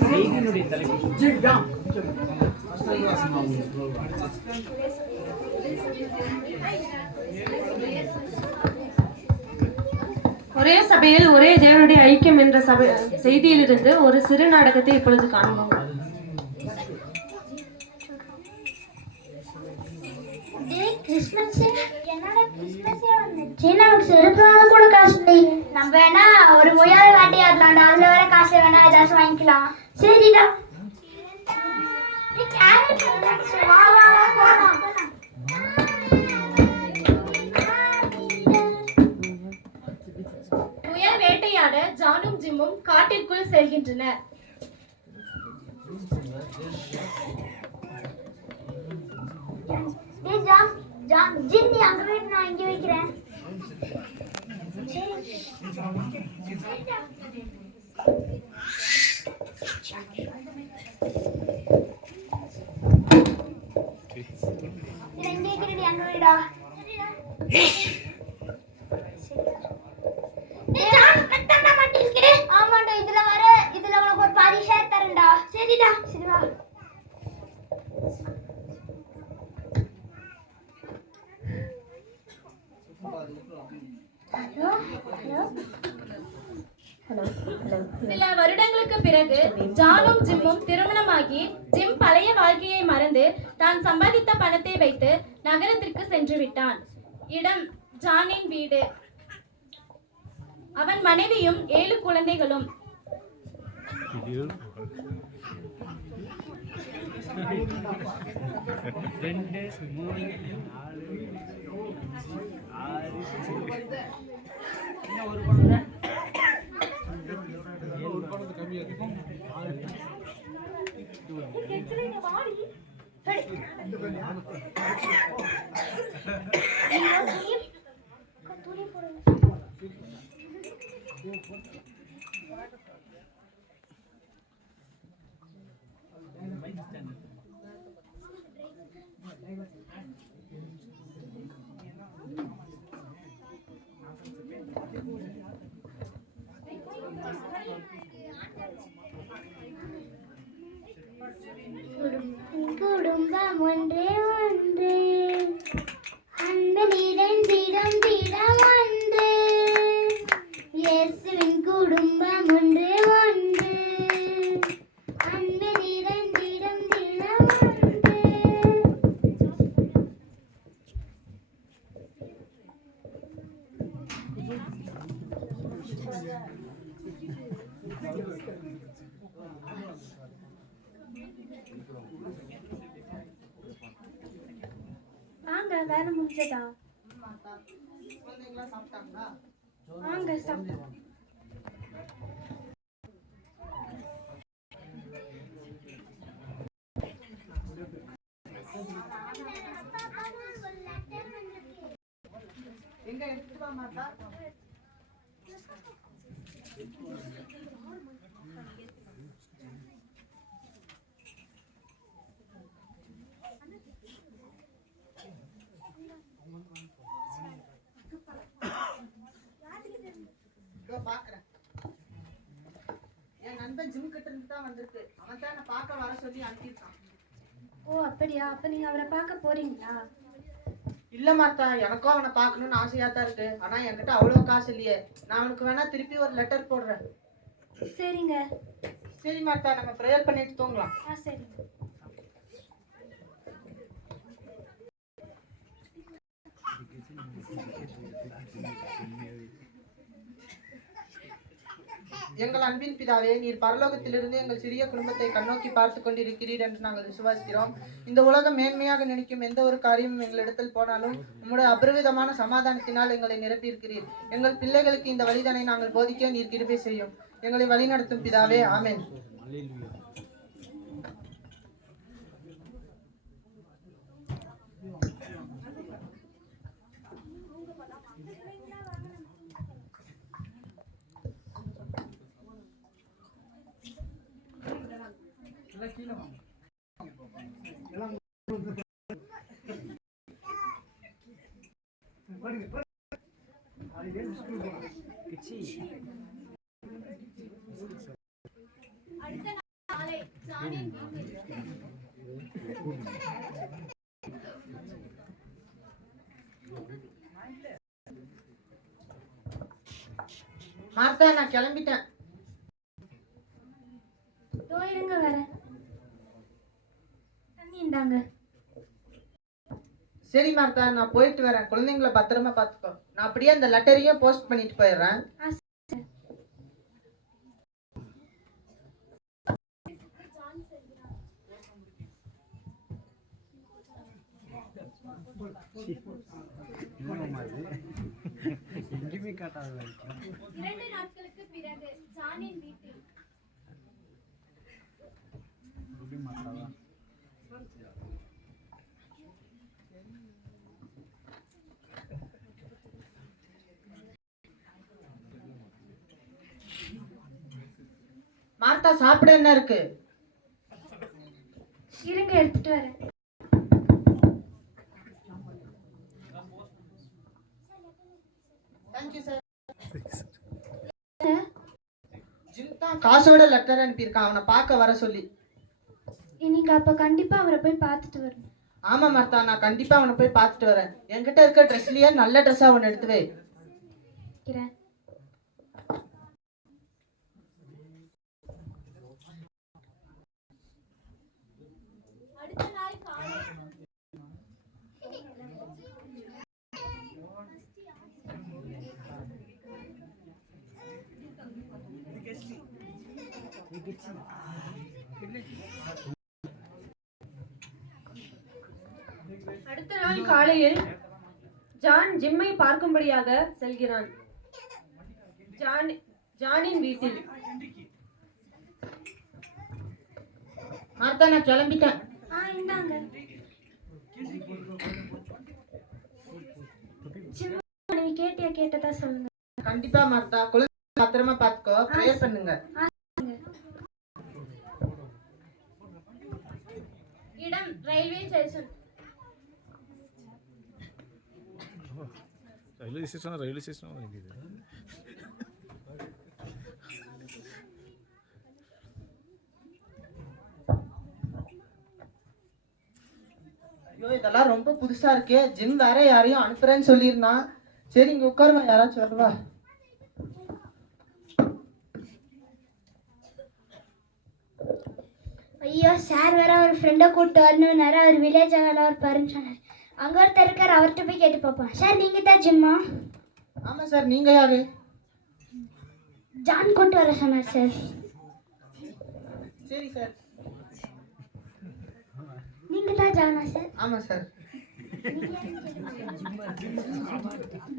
செய்தியினுடைய தலைப்பு ஒரே சபையில் ஒரே தேவனுடைய ஐக்கியம் என்ற சபை செய்தியிலிருந்து ஒரு சிறு நாடகத்தை இப்பொழுது காண்போம். டேய், கிறிஸ்மஸ் என்னடா கிறிஸ்மஸே வந்துச்சு நமக்கு செருப்பு வாங்க கூட காசு இல்லை நம்ம வேணா ஒரு அதுல வர காசு வேணா ஏதாச்சும் வாங்கிக்கலாம் சரிடா டேய், முயல் வேட்டையாட ஜானும் ஜிம்மும் காட்டிற்குள் செல்கின்றனர் டேய், ஜிம் நீ அங்க போயிட்டு நான் இங்க வைக்கிறேன் சரிடா. இதை இங்க வைக்கிறடி, அங்க வைடா. டேய், ஜான், கத்தாண்டா மாட்டிருக்கு. ஆமாண்டா இதுல வர இதுல உனக்கு ஒரு பாதி ஷேர் தரேன்டா சரிடா சரி வா ஹலோ ஹலோ சில வருடங்களுக்கு பிறகு ஜானும் ஜிம்மும் திருமணமாகி ஜிம் பழைய வாழ்க்கையை மறந்து தான் சம்பாதித்த பணத்தை வைத்து நகரத்திற்கு சென்று விட்டான். இடம் ஜானின் வீடு. அவன் மனைவியும் ஏழு குழந்தைகளும். ரெண்டு மூணு நாலு ஆறு ஒரு குழந்தை? குடும்பம் ஒன்றே ஒன்று வேலை முடிஞ்சதா? வாங்க சாப்பிட்டோம் இதோ ஜிம் கிட்ட இருந்து தான் வந்திருக்கு. அவன் தான் நான் பார்க்க வர சொல்லி அனுப்பியிருக்கான். ஓ அப்படியா? அப்ப நீங்க அவரை பார்க்க போறீங்களா? இல்ல மாத்தா எனக்கும் அவனை பார்க்கணும்னு ஆசையா தான் இருக்கு. ஆனா என்கிட்ட அவ்வளோ காசு இல்லையே. நான் அவனுக்கு வேணா திருப்பி ஒரு லெட்டர் போடுறேன். சரிங்க. சரி மாத்தா நம்ம ப்ரேயர் பண்ணிட்டு தூங்கலாம். ஆ சரிங்க. எங்கள் அன்பின் பிதாவே நீர் பரலோகத்திலிருந்து எங்கள் சிறிய குடும்பத்தை கண்ணோக்கி பார்த்து கொண்டிருக்கிறீர் என்று நாங்கள் விசுவாசிக்கிறோம். இந்த உலகம் மேன்மையாக நினைக்கும் எந்த ஒரு காரியமும் எங்களிடத்தில் போனாலும் உம்முடைய அபரிவிதமான சமாதானத்தினால் எங்களை நிரப்பியிருக்கிறீர். எங்கள் பிள்ளைகளுக்கு இந்த வழிதனை நாங்கள் போதிக்க நீர் கிருபை செய்யும். எங்களை வழிநடத்தும் பிதாவே ஆமேன். கிச்சி ஜானின் வீட்டில் மார்த்தா நான் கிளம்பிட்டேன். இதோ இருங்க வரேன் இந்தாங்க சரி மார்த்தா நான் போயிட்டு வரேன். குழந்தைங்கள பத்திரமா பார்த்துக்கோ. நான் அப்படியே அந்த லெட்டரையும் போஸ்ட் பண்ணிட்டு போயிடுறேன். எங்கேயுமே காட்டாத இரண்டு நாட்களுக்கு பிறகு ஜானின் வீட்டில் மார்த்தா சாப்பிட என்ன இருக்கு? இருங்க எடுத்துட்டு வரேன். காசோட லெட்டர் அனுப்பியிருக்கான். அவனை பார்க்க வர சொல்லி. நீங்க அப்ப கண்டிப்பா அவரை போய் பார்த்துட்டு வரணும். ஆமா மார்த்தா நான் கண்டிப்பா அவனை போய் பார்த்துட்டு வரேன். என்கிட்ட இருக்க ட்ரெஸ்லயே நல்ல ட்ரெஸ்ஸா அவனை எடுத்து வை நாள் காலையில் ஜான் ஜிம்மை பார்க்கும்படியாக செல்கிறான். ஜான் ஜானின் வீட்டில். மார்த்தா நான் கிளம்பிட்டேன். கேட்டியா கேட்டதா சொல்லுங்க. கண்டிப்பா மார்த்தா குழந்தை பத்திரமா பார்த்துக்கோ. ப்ரேயர் பண்ணுங்க. இடம் railway station. Railway station railway station இருக்குது ஐயோ இதெல்லாம் ரொம்ப புதுசா இருக்கே ஜிம் வேற யாரையும் அனுப்புறேன்னு சொல்லியிருந்தான் சரி இங்க உட்காருவா யாராச்சும் வருவா ஐயோ சார் வேற ஒரு ஃப்ரெண்டை கூப்பிட்டு வரணும்னாரு அவர் வில்லேஜ் வேலை ஒரு பாருன்னு சொன்னார் அங்கே ஒருத்தர் இருக்கார் அவர்கிட்ட போய் கேட்டு பார்ப்போம். சார் நீங்கள் தான் ஜிம்மா? ஆமா சார் நீங்க யாரு? ஜான் கூட்டு வர சொன்னார் சார். சரி சார். நீங்கள் தான் ஜானா சார்? ஆமா சார்.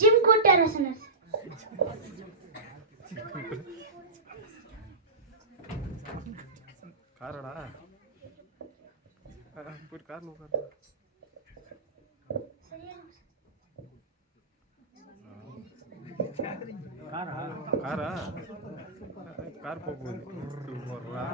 ஜிம் கூட்டு வர சொன்னார் சார். காரடா? போயிட்டு காரில் உட்காரு. காரா? கார் போக போகுது. போடுறா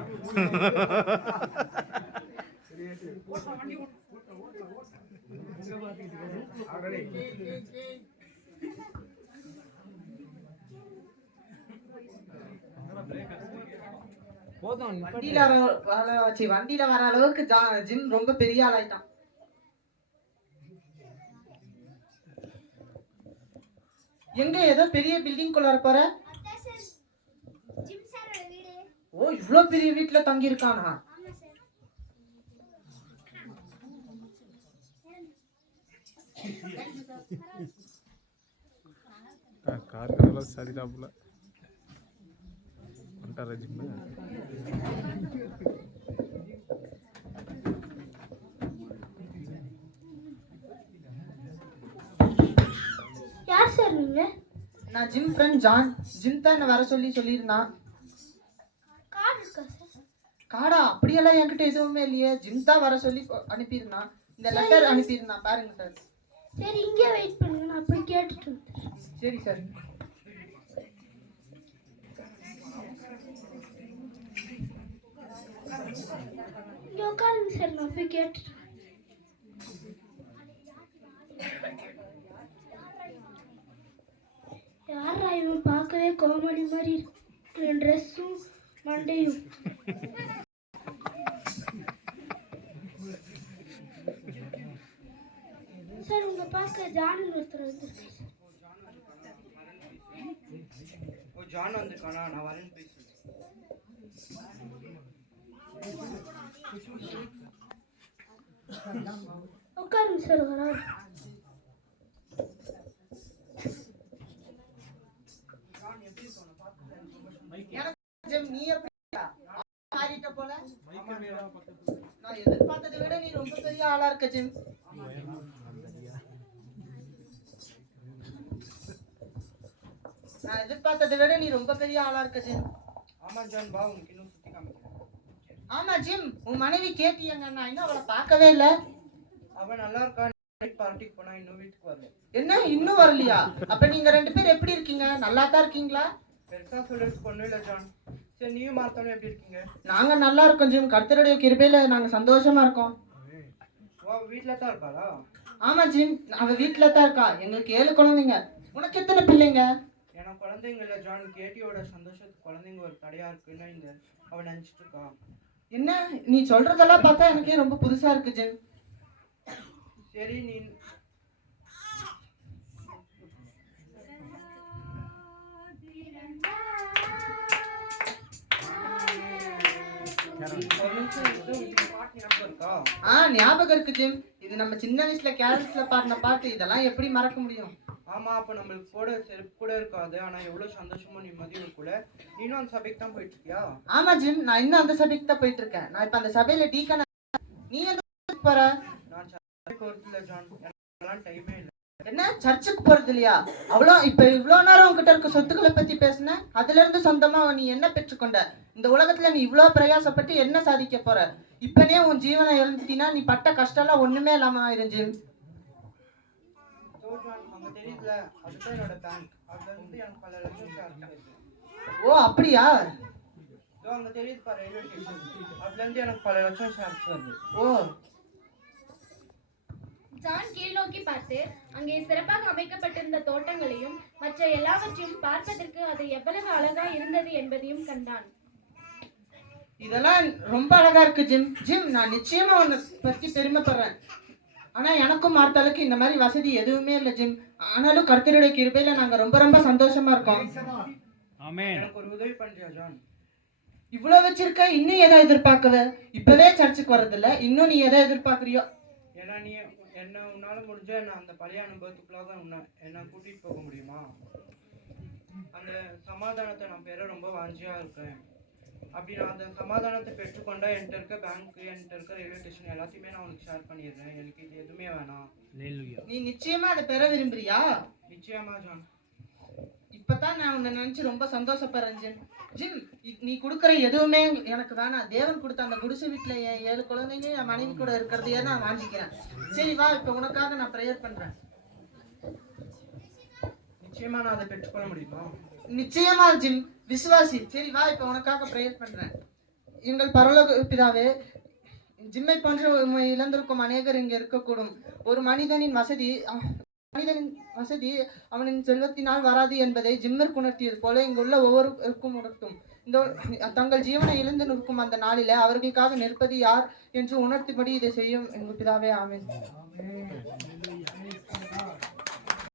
போதும் வண்டியில வர வண்டியில வர அளவுக்கு ஜிம் ரொம்ப பெரிய ஆளாயிட்டான். எங்க ஏதோ பெரிய பில்டிங் குள்ள போற ஓ இவ்வளோ பெரிய வீட்டுல தங்கி இருக்கானா ஆமாம் சார் கார் கதெல்லாம் சரிடாப்புல வந்துட்டாரா ஜிம்மு? நீங்கள் நான் ஜிம் ஃப்ரெண்ட் ஜான். ஜிம் தான் வர சொல்லி சொல்லியிருந்தான். கார்டு இருக்கா சார் அப்படியெல்லாம் என்கிட்ட எதுவுமே இல்லையே. ஜிம் தான் வர சொல்லி அனுப்பியிருந்தான். இந்த லெட்டர் அனுப்பியிருந்தான். பாருங்க சார் சரி இங்கே வெயிட் பண்ணுங்க. நான் போய் கேட்டுட்டு சரி சார் இங்கே உட்காருங்க சார் நான் போய் கேட்டுட்டு யாரா இவன் பார்க்கவே கோமடி மாதிரி இருக்கு. ட்ரெஸ்ஸும் மண்டையும். சார் உங்க பார்க்க ஜான் ஒருத்தர் வந்திருக்கேன்? உட்காருங்க சார் வரேன் ரொம்ப பெரிய ஆளா இருக்க ஜிம். நான் எதிர்பார்த்ததை விட நீ ரொம்ப பெரிய ஆளா இருக்க ஜிம். ஆமா ஜான் பா உனக்கு இன்னும் சுத்தி காமிக்கிறேன். ஆமா ஜிம். உன் மனைவி கேட்டியங்க நான் இன்னும் அவளை பார்க்கவே இல்ல. அவன் நல்லா இருக்கா? பார்ட்டிக்கு போனா இன்னும் வீட்டுக்கு வரல. என்ன? இன்னும் வரலையா? அப்ப நீங்க ரெண்டு பேரும் எப்படி இருக்கீங்க? நல்லா தான் இருக்கீங்களா? பெருசா சொல்றதுக்கு ஒண்ணும் இல்ல ஜான். சரி நீயும் மார்த்தாலும் எப்படி இருக்கீங்க? நாங்க நல்லா இருக்கோம் ஜிம். கர்த்தருடைய கிருபையில நாங்க சந்தோஷமா இருக்கோம். வா வீட்ல தான் இருக்காளா? ஆமா ஜிம் அவ வீட்டுல தான் இருக்கா. எங்களுக்கு ஏழு குழந்தைங்க. உனக்கு எத்தனை பிள்ளைங்க? எனக்கு குழந்தைங்க இல்ல ஜான். கேட்டியோட சந்தோஷத்துக்கு குழந்தைங்க ஒரு தடையா இருக்குன்னு இந்த அவன் நினைச்சிட்டு இருக்கா. என்ன? நீ சொல்றதெல்லாம் பார்த்தா எனக்கே ரொம்ப புதுசா இருக்கு ஜிம் சரி நீ நிமிஷம் ஆ ஞாபகம் இருக்கு ஜிம். இது நம்ம சின்ன வயசுல கேரட்ஸ்ல பாடின பாட்டு இதெல்லாம் எப்படி மறக்க முடியும்? ஆமா அப்ப நம்மளுக்கு கூட செருப்பு கூட இருக்காது. ஆனா எவ்வளவு சந்தோஷமும் நிம்மதியும் இருக்குல்ல நீனும் அந்த சபைக்கு தான் போயிட்டு இருக்கியா ஆமா ஜிம். நான் இன்னும் அந்த சபைக்கு தான் போயிட்டு இருக்கேன் நான் இப்ப அந்த சபையில டீக்கன நீ எந்த போற? நான் சபைக்கு இல்ல ஜான். எனக்கெல்லாம் டைமே இல்ல. என்ன? சர்ச்சுக்கு போறது இல்லையா? அவ்வளோ இப்ப இவ்வளவு நேரம் உன்கிட்ட இருக்க சொத்துக்களை பத்தி பேசுன? அதுல இருந்து சொந்தமா நீ என்ன பெற்றுக்கொண்ட? இந்த உலகத்துல நீ இவ்வளவு பிரயாசப்பட்டு என்ன சாதிக்க போற? இப்பனே உன் ஜீவனை இழந்துட்டீன்னா நீ பட்ட கஷ்டம் எல்லாம் ஒண்ணுமே இல்லாம கிடைக்குது ஓ அப்படியா? அங்க தெரியுது பாரு ரயில்வே ஸ்டேஷன். அதுல இருந்து எனக்கு பல லட்சம் வருது. ஓ. ஜான் கீழ் நோக்கி பார்த்து அங்கே சிறப்பாக அமைக்கப்பட்டிருந்த தோட்டங்களையும் மற்ற எல்லாவற்றையும் பார்ப்பதற்கு அது எவ்வளவு அழகா இருந்தது என்பதையும் கண்டான். இதெல்லாம் ரொம்ப அழகா இருக்கு ஜிம். ஜிம் நான் நிச்சயமா உன்னை பத்தி பெருமைப்படுறேன். ஆனா எனக்கும் மார்த்தாளுக்கு இந்த மாதிரி வசதி எதுவுமே இல்லை ஜிம். ஆனாலும் கர்த்தருடைய கிருபையில நாங்க ரொம்ப ரொம்ப சந்தோஷமா இருக்கோம். ஆமென். எனக்கு ஒரு உதவி பண்றியா ஜான்? இவ்வளவு வச்சிருக்க இன்னும் எதை எதிர்பார்க்கல? இப்பவே சர்ச்சுக்கு வர்றதில்ல இன்னும் நீ எதை எதிர்பார்க்கறியோ? ஏன்னா நீ என்ன உன்னால முடிஞ்ச என்ன அந்த பழைய அனுபவத்துக்குள்ளாக உன்னை என்ன கூட்டிட்டு போக முடியுமா? அந்த சமாதானத்தை நான் பெற ரொம்ப வாஞ்சியா இருக்கேன். அப்படி நான் அந்த சமாதானத்தை பெற்றுக்கொண்டா என்கிட்ட இருக்க பேங்க் என்கிட்ட இருக்க ரயில்வே ஸ்டேஷன் எல்லாத்தையுமே நான் உனக்கு ஷேர் பண்ணிடுறேன். எனக்கு இது எதுவுமே வேணாம். நீ நிச்சயமா அதை பெற விரும்புறியா? நிச்சயமா ஜான். இப்பதான் நான் உன்னை நினைச்சு ரொம்ப சந்தோஷப்படுறேன் ஜிம் ஜிம் நீ கொடுக்குற எதுவுமே எனக்கு வேணாம். தேவன் கொடுத்த அந்த குடிசை வீட்டுல என் ஏழு குழந்தைங்க என் மனைவி கூட இருக்கிறதையே நான் வாங்கிக்கிறேன் சரி வா இப்ப உனக்காக நான் ப்ரேயர் பண்றேன். நிச்சயமா நான் அதை பெற்றுக்கொள்ள முடியுமா? நிச்சயமா ஜிம் விசுவாசி. சரி வா இப்ப உனக்காக ப்ரேயர் பண்றேன். எங்கள் பரலோக பிதாவே ஜிம்மை போன்ற இழந்திருக்கும் அநேகர் இங்க இருக்கக்கூடும். ஒரு மனிதனின் வசதி மனிதனின் வசதி அவனின் செல்வத்தினால் வராது என்பதை ஜிம்மர் உணர்த்தியது போல இங்குள்ள ஒவ்வொருவருக்கும் உணர்த்தும். இந்த தங்கள் ஜீவனை இழந்து நிற்கும் அந்த நாளில அவர்களுக்காக நிற்பது யார் என்று உணர்த்தும்படி இதை செய்யும் எங்கள் பிதாவே ஆமேன்.